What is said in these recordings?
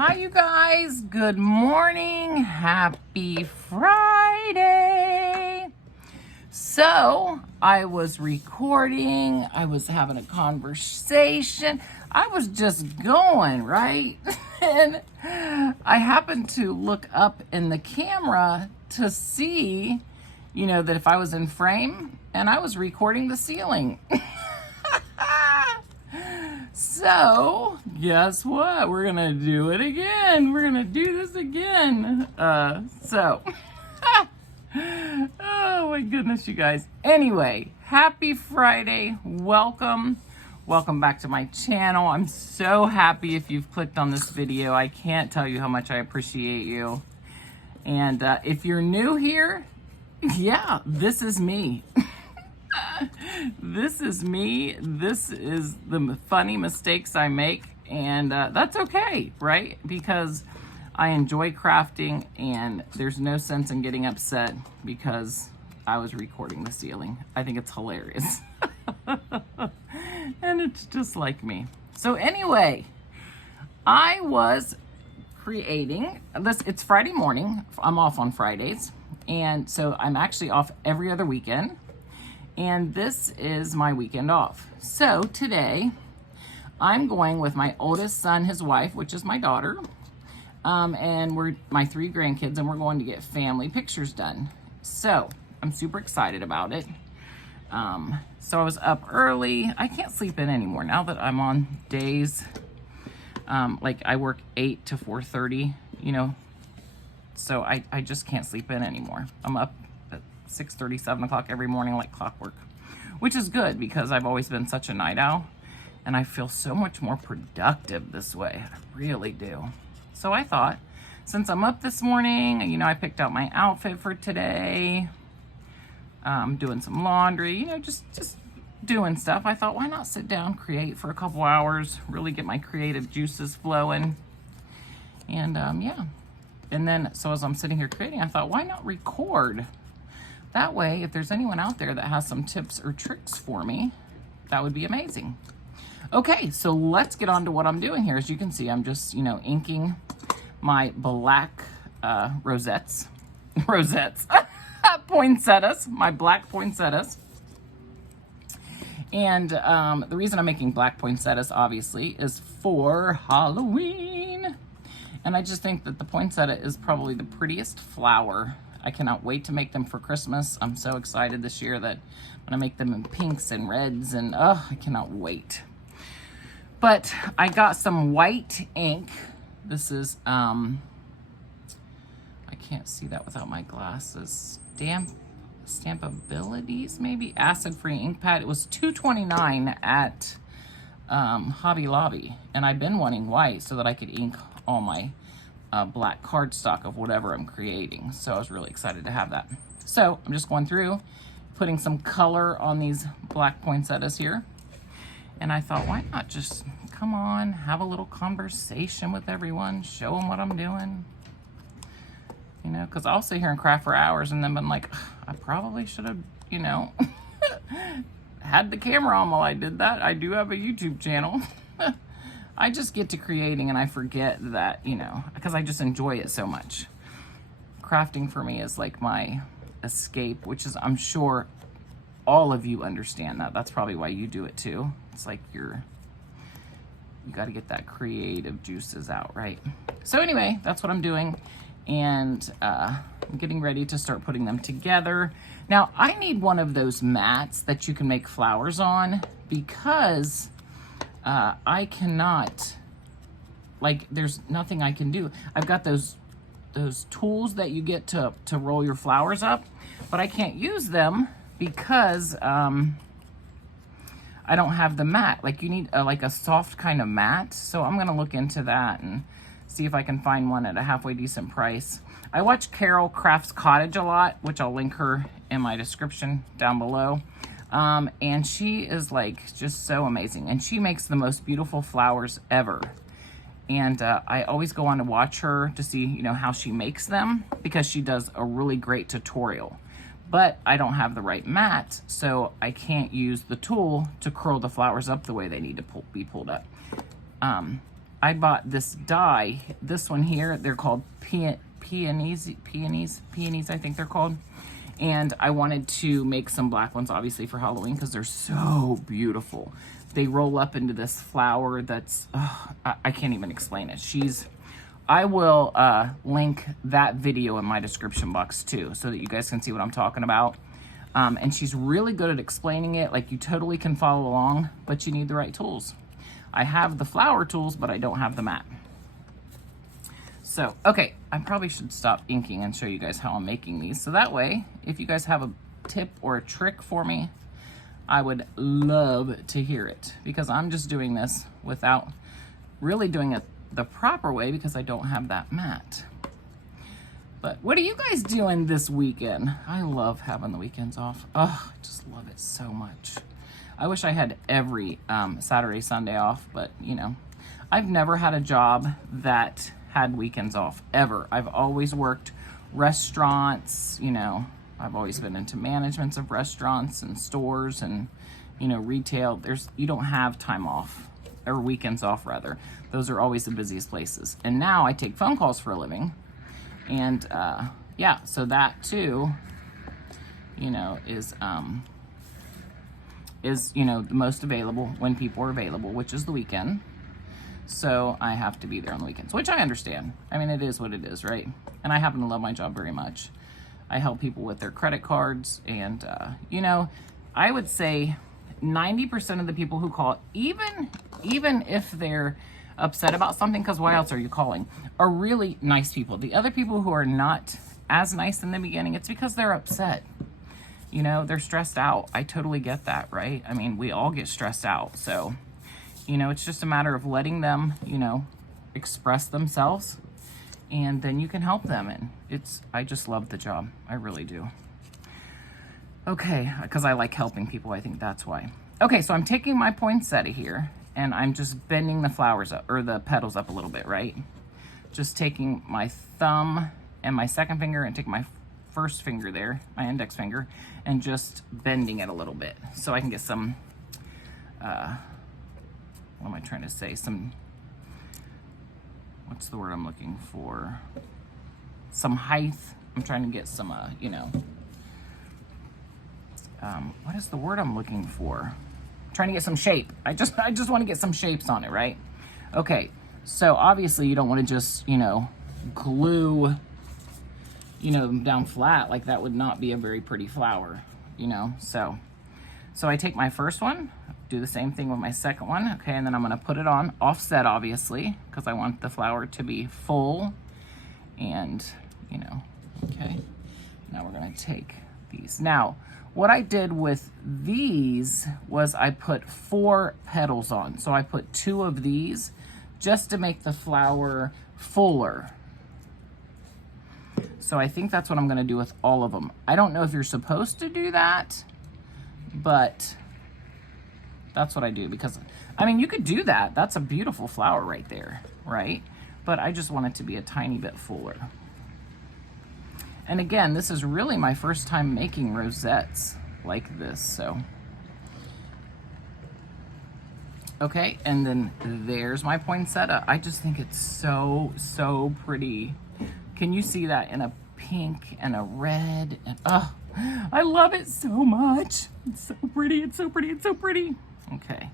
Hi, you guys. Good morning. Happy Friday. So, I was recording. I was having a conversation. I was just going, right? And I happened to look up in the camera to see, that if I was in frame, and I was recording the ceiling. So, guess what? We're gonna do it again. We're gonna do this again. Oh my goodness, you guys. Anyway, happy Friday. Welcome back to my channel. I'm so happy if you've clicked on this video. I can't tell you how much I appreciate you. And if you're new here, yeah, this is me. This is me. This is the funny mistakes I make, and that's okay, right? Because I enjoy crafting, and there's no sense in getting upset because I was recording the ceiling. I think it's hilarious. And it's just like me. So anyway, I was creating this. It's Friday morning. I'm off on Fridays, and so I'm actually off every other weekend. And this is my weekend off. So today, I'm going with my oldest son, his wife, which is my daughter, and we're my 3 grandkids, and we're going to get family pictures done. So I'm super excited about it. So I was up early. I can't sleep in anymore now that I'm on days. Like I work 8 to 4:30, so I just can't sleep in anymore. I'm up 6:30, 7 o'clock every morning like clockwork, which is good because I've always been such a night owl, and I feel so much more productive this way. I really do. So I thought, since I'm up this morning, I picked out my outfit for today, doing some laundry, just doing stuff. I thought, why not sit down, create for a couple hours, really get my creative juices flowing. And yeah. And then, so as I'm sitting here creating, I thought, why not record? That way, if there's anyone out there that has some tips or tricks for me, that would be amazing. Okay, so let's get on to what I'm doing here. As you can see, I'm just, inking my black rosettes, poinsettias, my black poinsettias. And the reason I'm making black poinsettias, obviously, is for Halloween. And I just think that the poinsettia is probably the prettiest flower. I cannot wait to make them for Christmas. I'm so excited this year that I'm gonna make them in pinks and reds, and I cannot wait. But I got some white ink. This is, I can't see that without my glasses. Stampabilities, maybe? Acid-free ink pad. It was $2.29 at Hobby Lobby, and I've been wanting white so that I could ink all my black cardstock of whatever I'm creating. So I was really excited to have that. So I'm just going through, putting some color on these black poinsettias here. And I thought, why not just come on, have a little conversation with everyone, show them what I'm doing. Because I'll sit here and craft for hours and then been like, I probably should have, had the camera on while I did that. I do have a YouTube channel. I just get to creating and I forget that, because I just enjoy it so much. Crafting for me is like my escape, which is, I'm sure all of you understand that. That's probably why you do it too. It's like you got to get that creative juices out, right? So anyway, that's what I'm doing. And I'm getting ready to start putting them together. Now, I need one of those mats that you can make flowers on because I cannot, there's nothing I can do. I've got those tools that you get to roll your flowers up, but I can't use them because I don't have the mat. You need a soft kind of mat. So I'm gonna look into that and see if I can find one at a halfway decent price. I watch Carol Crafts Cottage a lot, which I'll link her in my description down below. And she is just so amazing, and she makes the most beautiful flowers ever. And I always go on to watch her to see how she makes them, because she does a really great tutorial. But I don't have the right mat, so I can't use the tool to curl the flowers up the way they need to be pulled up. I bought this dye, this one here. They're called peonies, I think they're called. And I wanted to make some black ones, obviously, for Halloween because they're so beautiful. They roll up into this flower that's, I can't even explain it. I will link that video in my description box too, so that you guys can see what I'm talking about. And she's really good at explaining it. Like, you totally can follow along, but you need the right tools. I have the flower tools, but I don't have the mat. So, okay, I probably should stop inking and show you guys how I'm making these. So that way, if you guys have a tip or a trick for me, I would love to hear it, because I'm just doing this without really doing it the proper way because I don't have that mat. But what are you guys doing this weekend? I love having the weekends off. Oh, I just love it so much. I wish I had every Saturday, Sunday off, but you know, I've never had a job that had weekends off, ever. I've always worked restaurants, you know, I've always been into managements of restaurants and stores and, you know, retail. You don't have time off, or weekends off rather. Those are always the busiest places. And now I take phone calls for a living. And yeah, so that too, you know, is you know, the most available when people are available, which is the weekend. So I have to be there on the weekends, which I understand. I mean, it is what it is, right? And I happen to love my job very much. I help people with their credit cards, and you know, I would say 90% of the people who call, even if they're upset about something, because why else are you calling, are really nice people. The other people who are not as nice in the beginning, it's because they're upset. You know, they're stressed out. I totally get that, right? I mean, we all get stressed out. So, you know, it's just a matter of letting them, you know, express themselves, and then you can help them. And I just love the job. I really do. Okay, because I like helping people. I think that's why. Okay, so I'm taking my poinsettia here, and I'm just bending the flowers up, or the petals up a little bit, right? Just taking my thumb and my second finger and taking my first finger there, my index finger, and just bending it a little bit so I can get some, what am I trying to say? What's the word I'm looking for? Some height. I'm trying to get some, you know, what is the word I'm looking for? I'm trying to get some shape. I just want to get some shapes on it, right? Okay, so obviously you don't want to just, you know, glue, you know, down flat. Like, that would not be a very pretty flower, you know? So I take my first one, do the same thing with my second one, okay, and then I'm gonna put it on offset, obviously, because I want the flower to be full, and, you know, okay. Now we're gonna take these. Now, what I did with these was I put 4 petals on. So I put 2 of these just to make the flower fuller. So I think that's what I'm gonna do with all of them. I don't know if you're supposed to do that, but that's what I do, because, I mean, you could do that. That's a beautiful flower right there, right? But I just want it to be a tiny bit fuller. And again, this is really my first time making rosettes like this, so. Okay, and then there's my poinsettia. I just think it's so, so pretty. Can you see that in a pink and a red? And oh, I love it so much. It's so pretty, it's so pretty, it's so pretty. Okay,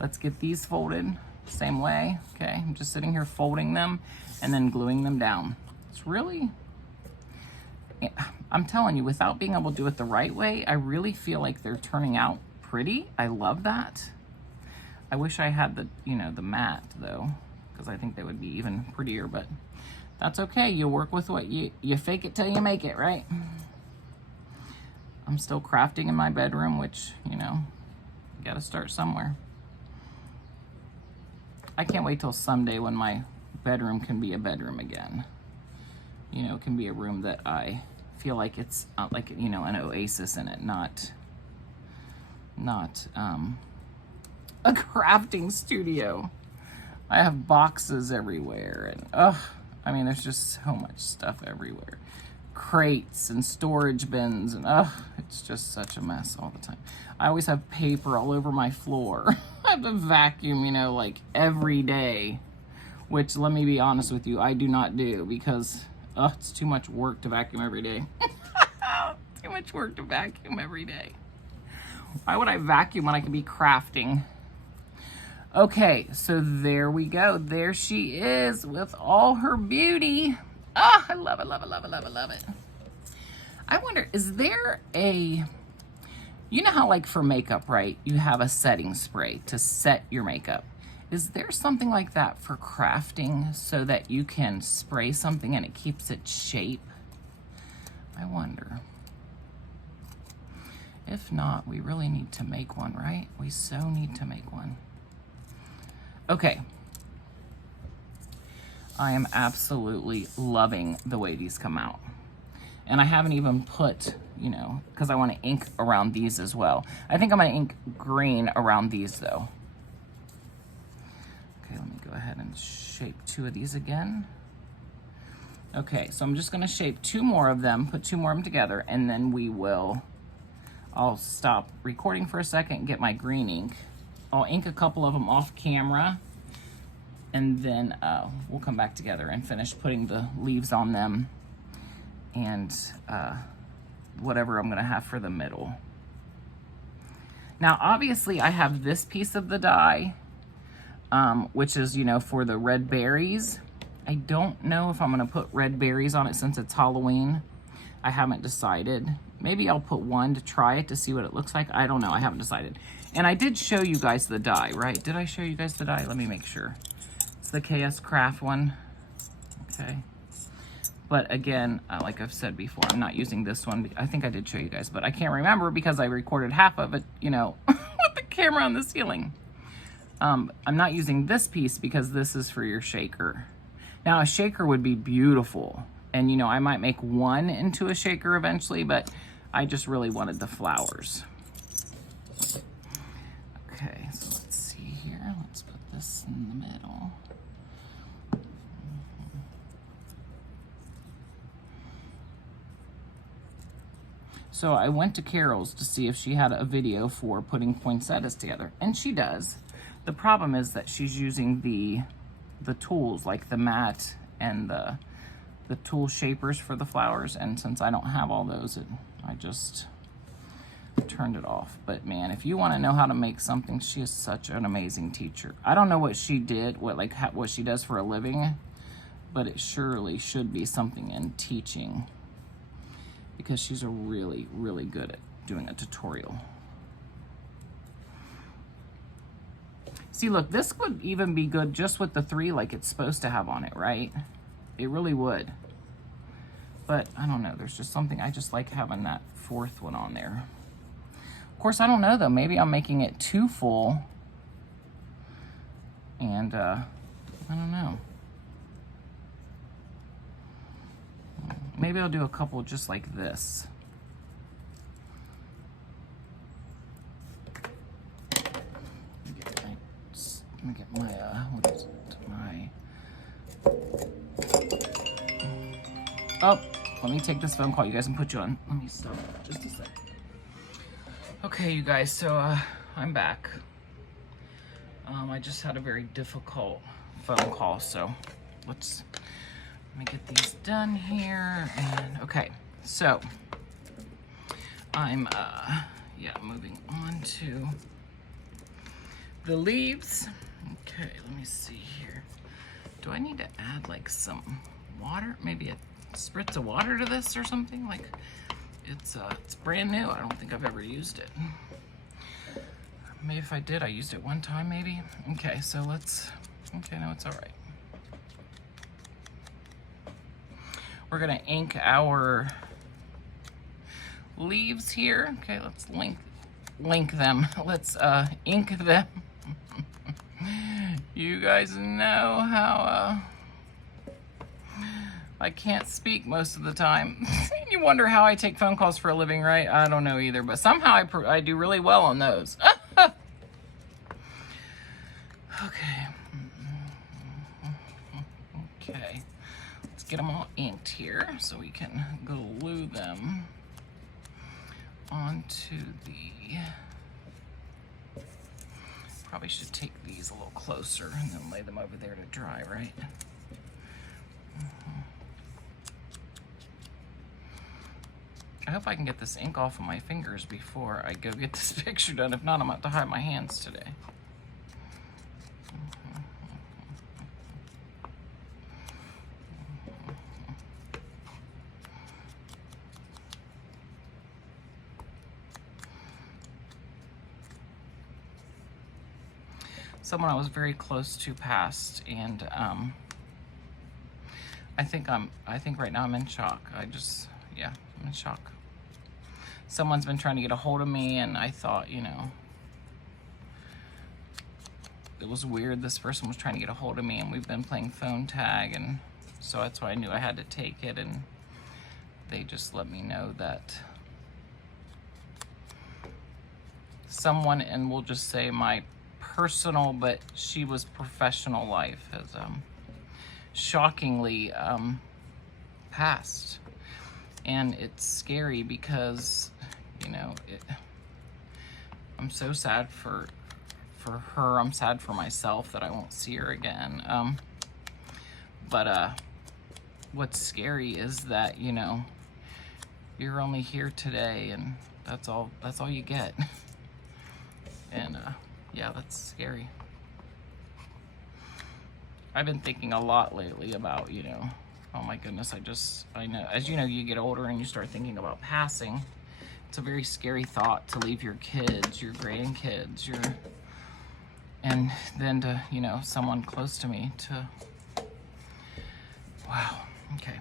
let's get these folded same way. Okay, I'm just sitting here folding them and then gluing them down. It's really, I'm telling you, without being able to do it the right way, I really feel like they're turning out pretty. I love that. I wish I had the, you know, the mat though, because I think they would be even prettier, but that's okay. You work with what you fake it till you make it, right? I'm still crafting in my bedroom, which, you know, you gotta start somewhere. I can't wait till someday when my bedroom can be a bedroom again. You know, it can be a room that I feel like it's like, you know, an oasis in it, not a crafting studio. I have boxes everywhere, and I mean, there's just so much stuff everywhere. Crates and storage bins, and it's just such a mess all the time. I always have paper all over my floor. I have to vacuum, you know, like every day. which, let me be honest with you, I do not do because it's too much work to vacuum every day. Too much work to vacuum every day. Why would I vacuum when I could be crafting? Okay, so there we go. There she is with all her beauty. Ah, I love it, love it, love it, love it, love it. I wonder, is there a, you know how like for makeup, right? You have a setting spray to set your makeup. Is there something like that for crafting so that you can spray something and it keeps its shape? I wonder. If not, we really need to make one, right? We so need to make one. Okay. I am absolutely loving the way these come out. And I haven't even put, you know, because I want to ink around these as well. I think I'm going to ink green around these though. Okay, let me go ahead and shape 2 of these again. Okay, so I'm just going to shape 2 more of them, put 2 more of them together, and then we will... I'll stop recording for a second and get my green ink. I'll ink a couple of them off camera, and then we'll come back together and finish putting the leaves on them and whatever I'm gonna have for the middle. Now, obviously I have this piece of the die, which is, you know, for the red berries. I don't know if I'm gonna put red berries on it since it's Halloween. I haven't decided. Maybe I'll put 1 to try it to see what it looks like. I don't know, I haven't decided. And I did show you guys the die, right? Did I show you guys the die? Let me make sure. It's the KS Craft one. Okay. But again, like I've said before, I'm not using this one. I think I did show you guys, but I can't remember because I recorded half of it, you know, with the camera on the ceiling. I'm not using this piece because this is for your shaker. Now, a shaker would be beautiful. And, you know, I might make 1 into a shaker eventually, but I just really wanted the flowers. Okay, so let's see here. Let's put this in the middle. So I went to Carol's to see if she had a video for putting poinsettias together, and she does. The problem is that she's using the tools, like the mat and the tool shapers for the flowers, and since I don't have all those, I just turned it off. But man, if you want to know how to make something, she is such an amazing teacher. I don't know what she did, what she does for a living, but it surely should be something in teaching because she's really, really good at doing a tutorial. See, look, this would even be good just with the 3 like it's supposed to have on it, right? It really would. But I don't know, there's just something, I just like having that 4th one on there. Of course, I don't know though, maybe I'm making it too full. And I don't know. Maybe I'll do a couple just like this. Let me get my, what is it? Oh, let me take this phone call. You guys can put you on. Let me stop just a sec. Okay, you guys, so I'm back. I just had a very difficult phone call, so let me get these done here. And okay, so I'm moving on to the leaves. Okay, let me see here. Do I need to add like some water? Maybe a spritz of water to this or something? Like it's brand new. I don't think I've ever used it. Maybe if I did, I used it one time maybe. Okay, so let's, okay, no, it's all right. We're gonna ink our leaves here. Okay, let's link them. Let's ink them. You guys know how I can't speak most of the time. You wonder how I take phone calls for a living, right? I don't know either, but somehow I do really well on those. Okay. Okay. Let's get them all inked here so we can glue them onto the Probably should take these a little closer and then lay them over there to dry, right? I hope I can get this ink off of my fingers before I go get this picture done. If not, I'm going to have to hide my hands today. Someone I was very close to passed, and I think right now I'm in shock. Yeah, I'm in shock. Someone's been trying to get a hold of me, and I thought, you know, it was weird. This person was trying to get a hold of me, and we've been playing phone tag, and so that's why I knew I had to take it, and they just let me know that someone, and we'll just say my personal, but she was professional life, has shockingly passed. And it's scary because, you know, I'm so sad for her. I'm sad for myself that I won't see her again. But what's scary is that, you know, you're only here today, and that's all you get. And yeah, that's scary. I've been thinking a lot lately about, you know, oh my goodness, I know, as you know, you get older and you start thinking about passing. It's a very scary thought to leave your kids, your grandkids, and then to, you know, someone close to me to, wow, okay.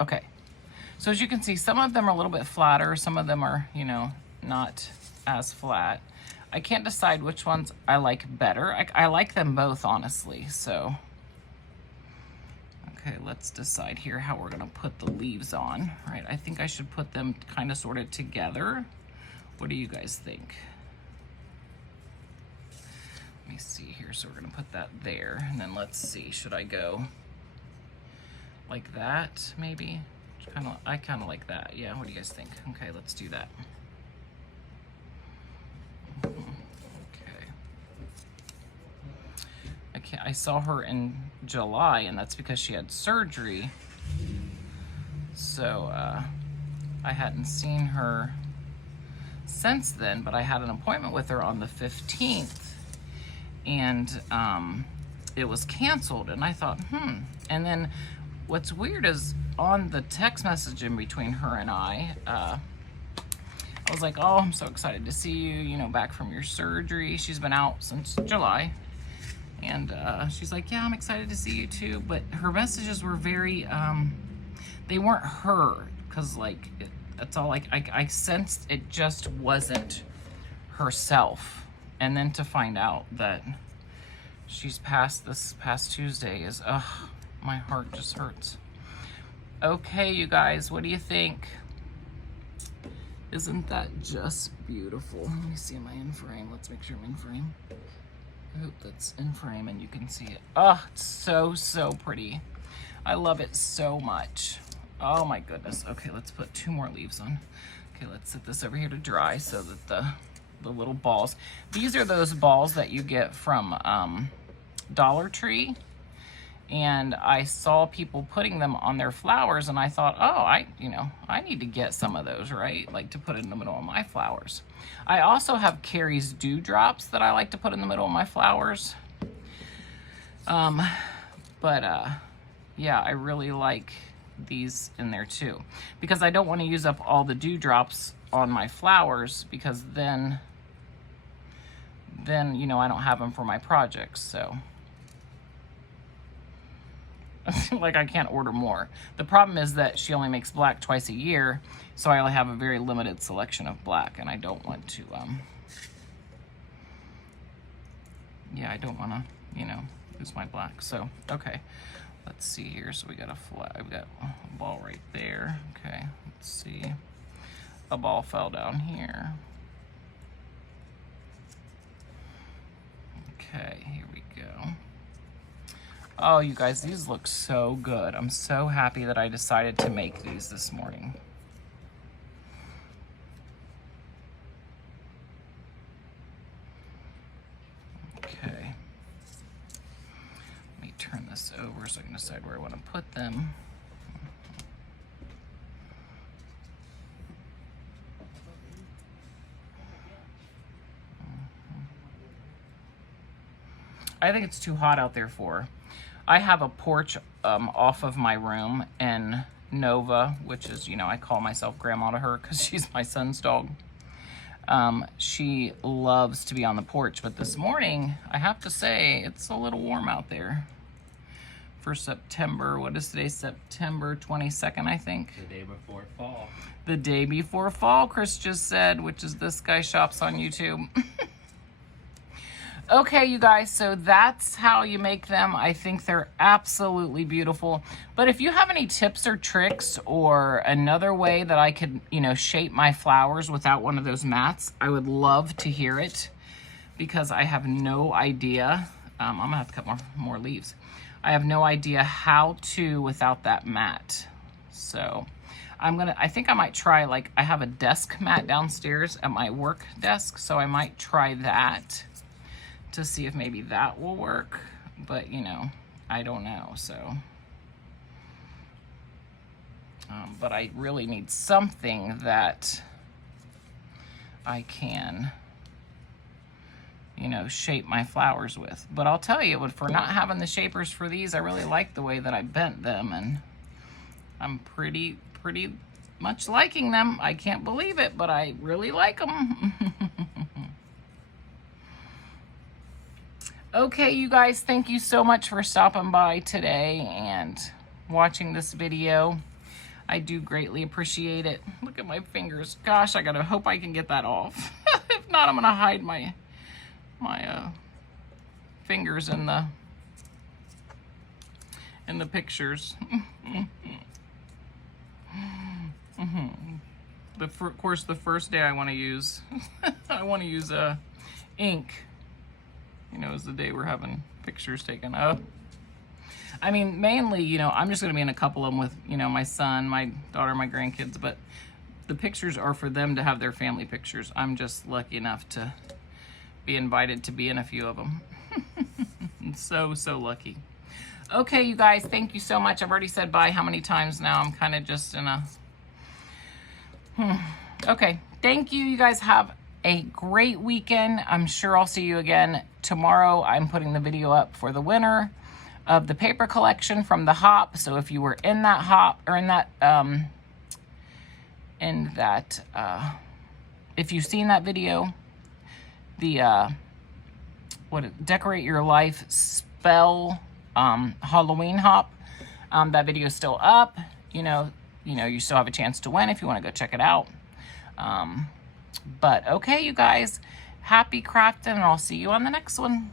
Okay, so as you can see, some of them are a little bit flatter, some of them are, you know, not as flat. I can't decide which ones I like better. I like them both, honestly, so. Okay, let's decide here how we're gonna put the leaves on, right? I think I should put them kind of sorted together. What do you guys think? Let me see here, so we're gonna put that there, and then let's see, should I go like that, maybe? I kind of like that, yeah, what do you guys think? Okay, let's do that. I saw her in July, and that's because she had surgery. So I hadn't seen her since then, but I had an appointment with her on the 15th, and it was canceled, and I thought, And then what's weird is on the text message in between her and I was like, oh, I'm so excited to see you, you know, back from your surgery. She's been out since July. And she's like, yeah, I'm excited to see you too. But her messages were very, they weren't her. Because, like, that's all, like, I sensed it just wasn't herself. And then to find out that she's passed this past Tuesday is, my heart just hurts. Okay, you guys, what do you think? Isn't that just beautiful? Let me see, am I in frame? Let's make sure I'm in frame. I hope that's in frame and you can see it. Oh, it's so, so pretty. I love it so much. Oh my goodness. Okay, let's put 2 more leaves on. Okay, let's set this over here to dry so that the little balls. These are those balls that you get from Dollar Tree. And I saw people putting them on their flowers, and I thought, oh, I need to get some of those, right? Like to put in the middle of my flowers. I also have Carrie's Dewdrops that I like to put in the middle of my flowers. Yeah, I really like these in there too, because I don't want to use up all the dewdrops on my flowers, because then you know, I don't have them for my projects, so. Like, I can't order more. The problem is that she only makes black twice a year, so I only have a very limited selection of black, and I don't want to, yeah, I don't want to, you know, lose my black. So, okay, let's see here. So we got we got a ball right there. Okay, let's see. A ball fell down here. Okay, here we go. Oh, you guys, these look so good. I'm so happy that I decided to make these this morning. turn this over so I can decide where I want to put them. I think it's too hot out there for her. I have a porch off of my room, and Nova, which is, you know, I call myself grandma to her because she's my son's dog. She loves to be on the porch, but this morning, I have to say, it's a little warm out there for September. What is today? September 22nd, I think. The day before fall. The day before fall, Chris just said, which is this guy shops on YouTube. Okay, you guys, so that's how you make them. I think they're absolutely beautiful. But if you have any tips or tricks or another way that I could, you know, shape my flowers without one of those mats, I would love to hear it, because I have no idea. I'm gonna have to cut more leaves. I have no idea how to without that mat. So I think I might try, like, I have a desk mat downstairs at my work desk, so I might try that to see if maybe that will work, but you know, I don't know. So but I really need something that I can, you know, shape my flowers with. But I'll tell you, for not having the shapers for these, I really like the way that I bent them, and I'm pretty much liking them. I can't believe it, but I really like them. Okay, you guys, thank you so much for stopping by today and watching this video. I do greatly appreciate it. Look at my fingers. Gosh, I gotta hope I can get that off. If not, I'm gonna hide my fingers in the pictures. Of course, the first day I want to use ink. You know, is the day we're having pictures taken up. I mean, mainly, you know, I'm just going to be in a couple of them with, you know, my son, my daughter, my grandkids, but the pictures are for them to have their family pictures. I'm just lucky enough to be invited to be in a few of them. so lucky. Okay, you guys, thank you so much. I've already said bye how many times now? I'm kind of just in a... Okay, thank you. You guys have a great weekend. I'm sure I'll see you again tomorrow. I'm putting the video up for the winner of the paper collection from the hop. So if you were in that hop, or if you've seen that video, the Decorate Your Life spell Halloween hop, that video is still up. You know, you still have a chance to win if you want to go check it out. But okay, you guys, happy crafting, and I'll see you on the next one.